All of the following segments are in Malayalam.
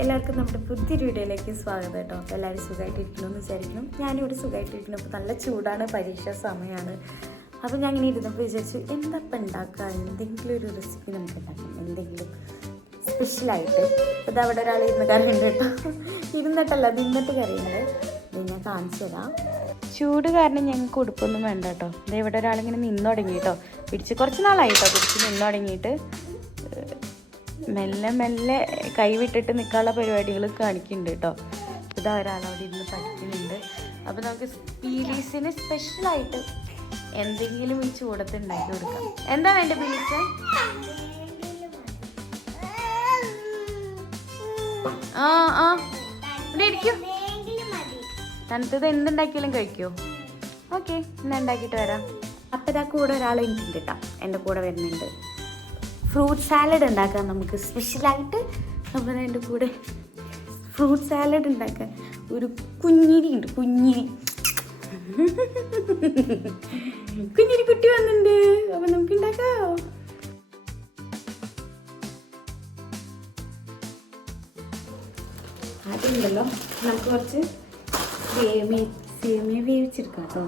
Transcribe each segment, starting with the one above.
എല്ലാവർക്കും നമ്മുടെ പുതിയൊരു വീഡിയോയിലേക്ക് സ്വാഗതം കേട്ടോ. അപ്പോൾ എല്ലാവരും സുഖമായിട്ടിരിക്കണമെന്ന് വിചാരിക്കണം. ഞാനിവിടെ സുഖമായിട്ടിരിക്കണം. അപ്പോൾ നല്ല ചൂടാണ്, പരീക്ഷാ സമയമാണ്. അപ്പോൾ ഞാൻ ഇങ്ങനെ ഇരുന്നപ്പോൾ വിചാരിച്ചു എന്താപ്പം ഉണ്ടാക്കുക, എന്തെങ്കിലും ഒരു റെസിപ്പി നമുക്ക് ഉണ്ടാക്കാം, എന്തെങ്കിലും സ്പെഷ്യലായിട്ട്. അപ്പോൾ ഇത് അവിടെ ഒരാൾ ഇരുന്ന് കറിയുണ്ട് കേട്ടോ. ഇരുന്നിട്ടല്ല, നിന്നിട്ട് കറിയുണ്ട്. ഇത് ഞാൻ കാണിച്ചു തരാം. ചൂട് കാരണം ഞങ്ങൾക്ക് ഉടുപ്പൊന്നും വേണ്ട കേട്ടോ. ഇത് ഇവിടെ ഒരാളിങ്ങനെ നിന്ന് തുടങ്ങി കേട്ടോ. പിടിച്ച് കുറച്ച് നാളായി കേട്ടോ പിടിച്ച് നിന്ന് തുടങ്ങിയിട്ട്. മെല്ലെ മെല്ലെ കൈവിട്ടിട്ട് നിൽക്കാനുള്ള പരിപാടികൾ കാണിക്കുന്നുണ്ട് കേട്ടോ. ഇതാ ഒരാളവിടെ ഇരുന്ന് പഠിക്കുന്നുണ്ട്. അപ്പോൾ നമുക്ക് പീലീസിന് സ്പെഷ്യലായിട്ട് എന്തെങ്കിലും ഈ ചൂടത്ത് ഉണ്ടാക്കി കൊടുക്കാം. എന്താ വേണ്ട പീലീസ്? ആ ഇവിടെ ഇരിക്കും. തണുത്തത് എന്തുണ്ടാക്കിയാലും കഴിക്കുമോ? ഓക്കെ, ഇന്ന് ഉണ്ടാക്കിയിട്ട് വരാം. അപ്പോൾ ഇതാ കൂടെ ഒരാൾ എനിക്കുണ്ട് കേട്ടോ, എൻ്റെ കൂടെ വരുന്നുണ്ട്. ഫ്രൂട്ട് സാലഡ് ഉണ്ടാക്കാം നമുക്ക് സ്പെഷ്യലായിട്ട്. അപ്പോൾ എൻ്റെ കൂടെ ഫ്രൂട്ട് സാലഡ് ഉണ്ടാക്കാൻ ഒരു കുഞ്ഞിരി ഉണ്ട്. കുഞ്ഞിരി കുട്ടി വന്നിട്ടുണ്ട്. അപ്പോൾ നമുക്ക് ഉണ്ടാക്കാം. അതുണ്ടല്ലോ, നമുക്ക് കുറച്ച് സേമിയ വേവിച്ചെടുക്കാം കേട്ടോ.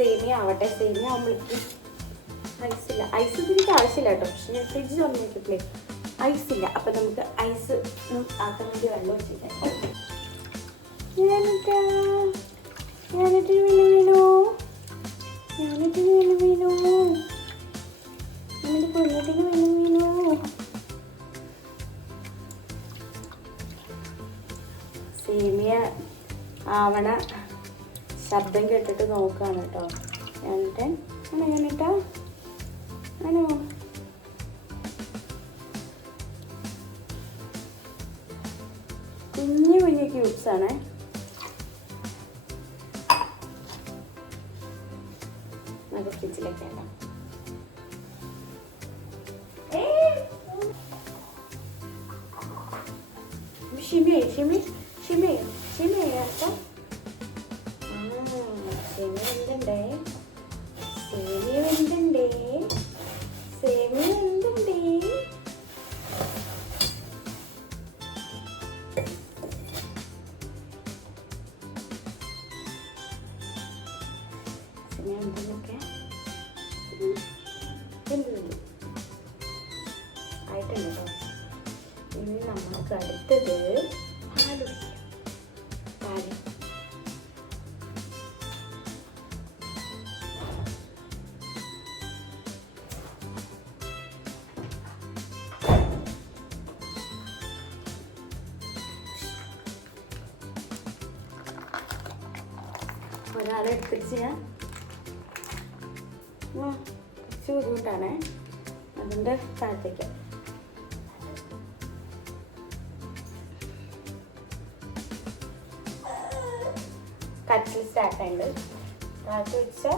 സേമിയ ആവട്ടെ. സേമിയ ആകുമ്പോഴേക്ക് ഐസില്ല. ഐസ് ഇതിലേക്ക് ആവശ്യമില്ല കേട്ടോ. പക്ഷെ ഞാൻ ഫ്രിഡ്ജ് തുറന്ന് വെച്ചിട്ടില്ലേ, ഐസില്ല. അപ്പം നമുക്ക് ഐസ് ആക്കാൻ വേണ്ടി വെള്ളം വെച്ചിട്ട് സേമിയ ആവണ ശബ്ദം കേട്ടിട്ട് നോക്കുകയാണ് കേട്ടോ. എന്നിട്ട് ഞാനിട്ടാ ആണോ കുഞ്ഞു കുഞ്ഞു ക്യൂബ്സാണേ. അത് ഫ്രിഡ്ജിലേക്ക് വേണ്ട. ആയിട്ടുണ്ട് കേട്ടോ. ഇനി നമുക്ക് അടുത്തത് പാല്. ഒരാളെ എടുത്തിച്ച് ഞാൻ കുറച്ച് ബുദ്ധിമുട്ടാണേ. അതിൻ്റെ താഴത്തേക്ക് കരച്ചിൽ സ്റ്റാർട്ടായിട്ടുണ്ട്. താഴത്ത് വെച്ചാൽ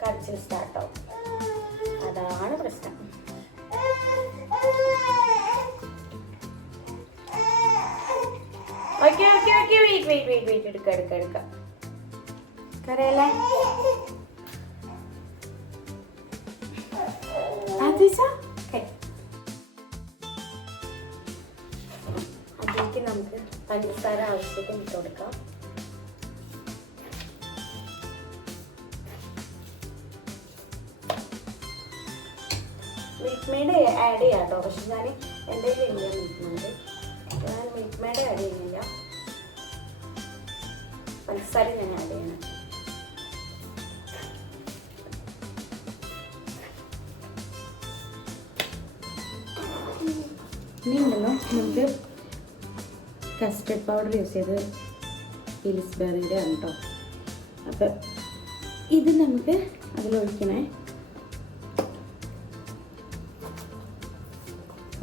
കരച്ചിൽ സ്റ്റാർട്ടാവും. അതാണ് പ്രശ്നം. ഓക്കെ ഓക്കെ ഓക്കെ വെയിറ്റ് എടുക്കാം. കരയല്ലേ? അതിലേക്ക് നമുക്ക് പഞ്ചസാര ആവശ്യത്തിന് ഇട്ട് കൊടുക്കാം. മിൽക്ക് മെയ്ഡ് ആഡ് ചെയ്യാം കേട്ടോ. പക്ഷെ ഞാൻ എൻ്റെ കയ്യിലില്ല മിൽക്ക് മെയ്ഡ്. ഞാൻ മിൽക്ക് മെയ്ഡ് ആഡ് ചെയ്യുന്നില്ല. പഞ്ചസാര ഞാൻ ആഡ് ചെയ്യണം. ഇനി ഉണ്ടല്ലോ നമുക്ക് കസ്റ്റർഡ് പൗഡർ യൂസ് ചെയ്ത് പീലിസ്ബെറിയുടെ ആണ് കേട്ടോ. അപ്പം ഇത് നമുക്ക് അതിലൊഴിക്കണേ.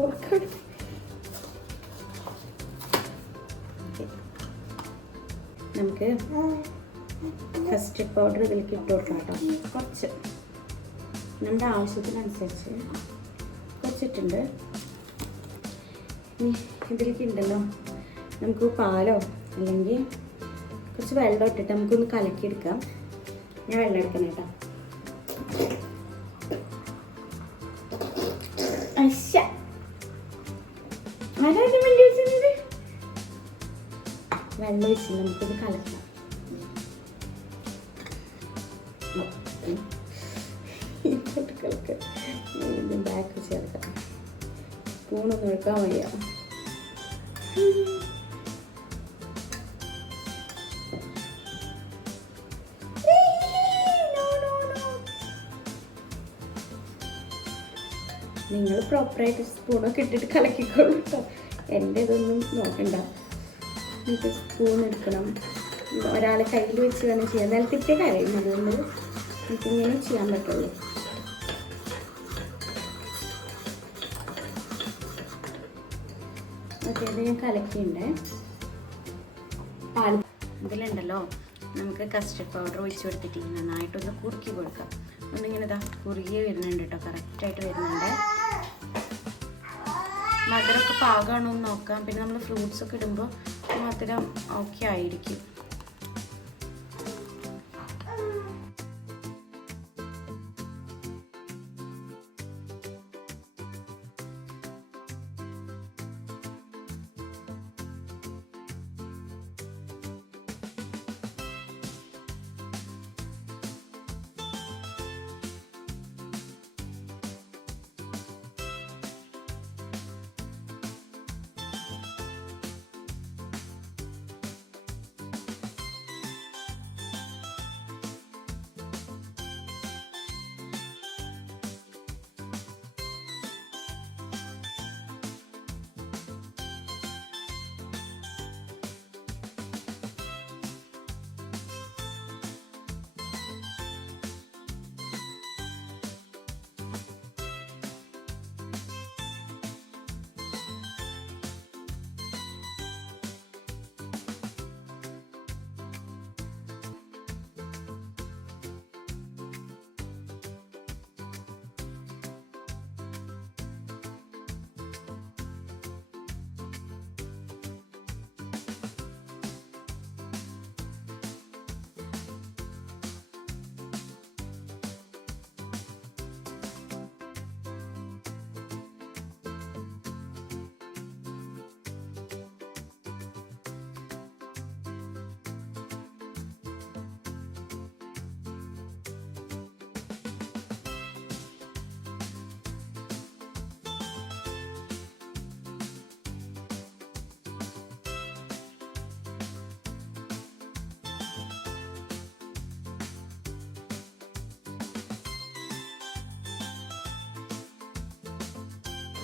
ഫോർക്ക്. നമുക്ക് കസ്റ്റർഡ് പൗഡർ ഇതിലേക്ക് ഇട്ട് കൊടുക്കാം കേട്ടോ. കുറച്ച് നമ്മുടെ ആവശ്യത്തിനനുസരിച്ച് കുറച്ചിട്ടുണ്ട്. ഇതിലേക്ക് ഉണ്ടല്ലോ നമുക്ക് പാലോ അല്ലെങ്കിൽ കുറച്ച് വെള്ളം ഇട്ടിട്ട് നമുക്കൊന്ന് കലക്കിയെടുക്കാം. ഞാൻ വെള്ളം എടുക്കണം കേട്ടോ. വെള്ളം ഒഴിച്ച് നമുക്കൊന്ന് കലക്കാം. ബാക്ക് ചേർക്കാം. സ്പൂണൊന്നും എടുക്കാൻ വയ്യ. നിങ്ങൾ പ്രോപ്പറായിട്ട് സ്പൂണൊക്കെ ഇട്ടിട്ട് കലക്കിക്കോളൂ കേട്ടോ. എൻ്റെ ഇതൊന്നും നോക്കണ്ട. നമുക്ക് സ്പൂൺ എടുക്കണം. ഒരാളെ കയ്യിൽ വെച്ച് വേണം ചെയ്യാൻ. നിലത്തിട്ടേ കരയും. അതുകൊണ്ട് നമുക്കിങ്ങനെ ചെയ്യാൻ പറ്റുള്ളൂ. ഓക്കെ, ഇത് ഞാൻ കലക്കിയുണ്ട്. പാൽ ഇതിലുണ്ടല്ലോ നമുക്ക് കസ്റ്റർഡ് പൗഡർ ഒഴിച്ച് കൊടുത്തിട്ട് നന്നായിട്ടൊന്ന് കുറുക്കി കൊടുക്കാം. ഒന്നിങ്ങനെ ഇതാ കുറുകിയ വരുന്നുണ്ട് കേട്ടോ. കറക്റ്റായിട്ട് വരുന്നുണ്ട്. മധുരമൊക്കെ പാകമാണോ എന്ന് നോക്കാം. പിന്നെ നമ്മൾ ഫ്രൂട്ട്സൊക്കെ ഇടുമ്പോൾ മധുരം ഓക്കെ ആയിരിക്കും.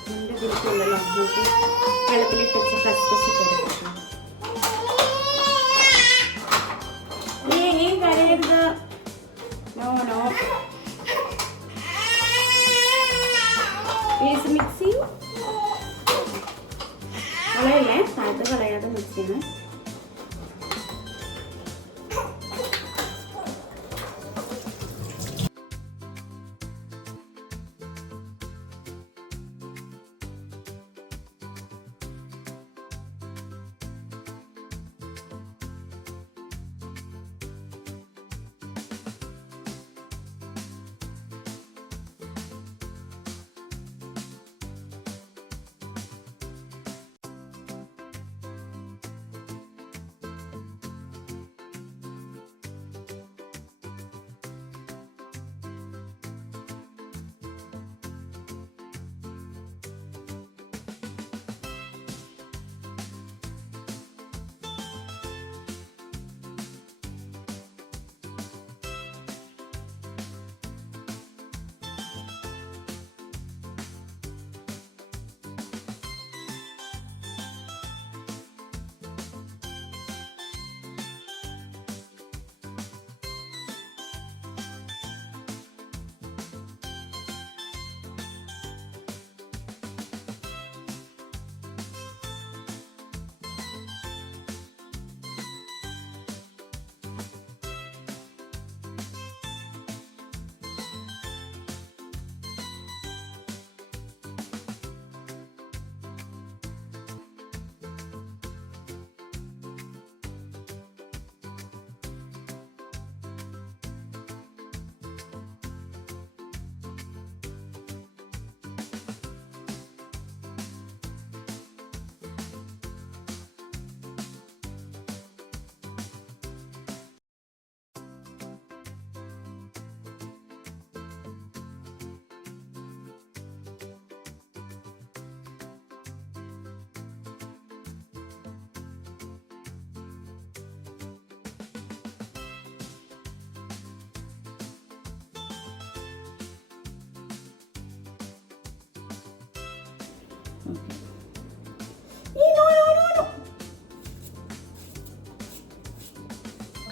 നമ്മുടെ ഇതിലേക്കുള്ളല്ലോ നമുക്ക് വെള്ളത്തിലിട്ട് വെച്ച് കസ്കസ് കൊടുക്കാം. കരയരുത്. No no. Is mixing. കളയല്ലേ, താഴത്ത് കളയാതെ മിക്സ് ചെയ്യണം.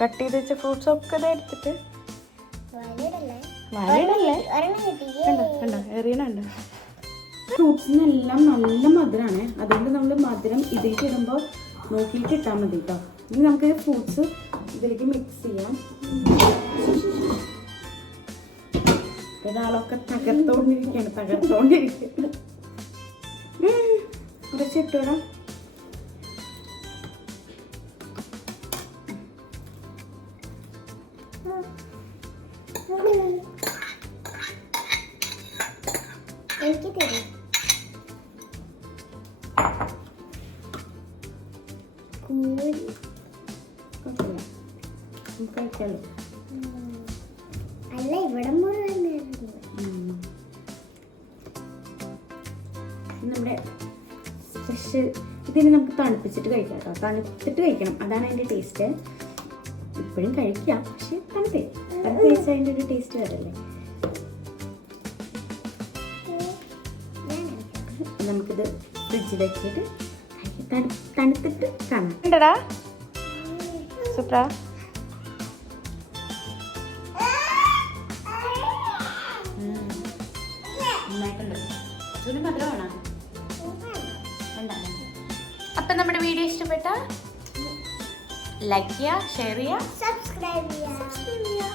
കട്ട് ചെയ്ത് വെച്ച ഫ്രൂട്ട്സ് ഒക്കെ ഇതാ എടുത്തിട്ട് വലയിടല്ലേ കണ്ടോ എറിയണുണ്ട്. ഫ്രൂട്ട്സിനെല്ലാം നല്ല മധുരമാണ്, അതുകൊണ്ട് നമ്മൾ മധുരം ഇതിലേക്ക് ഇടുമ്പോൾ നോക്കിയിട്ട് ഇട്ടാൽ മതി കേട്ടോ. ഇനി നമുക്ക് ഫ്രൂട്ട്സ് ഇതിലേക്ക് മിക്സ് ചെയ്യാം. ഒരാളൊക്കെ തകർത്തോണ്ടിരിക്കുകയാണ്. കുറച്ച് ഇട്ടോടാം. എനിക്ക് തരും. കഴിക്കാലോ. അല്ല ഇവിടെ നമ്മുടെ സ്പെഷ്യൽ ഇതിന് നമുക്ക് തണുപ്പിച്ചിട്ട് കഴിക്കാം കേട്ടോ. തണുത്തിട്ട് കഴിക്കണം, അതാണ് അതിൻ്റെ ടേസ്റ്റ്. ഇപ്പോഴും കഴിക്കാം, പക്ഷെ തണുത്ത് കഴിച്ചാൽ അതിൻ്റെ ഒരു ടേസ്റ്റ് വരല്ലേ. നമുക്കിത് ഫ്രിഡ്ജിൽ വെച്ചിട്ട് തണുത്തിട്ട് കാണാം. ഉണ്ടടാ സൂപ്പറാ. അപ്പം നമ്മുടെ വീഡിയോ ഇഷ്ടപ്പെട്ട ലൈക്ക് ചെയ്യുക, ഷെയർ ചെയ്യുക, സബ്സ്ക്രൈബ് ചെയ്യുക.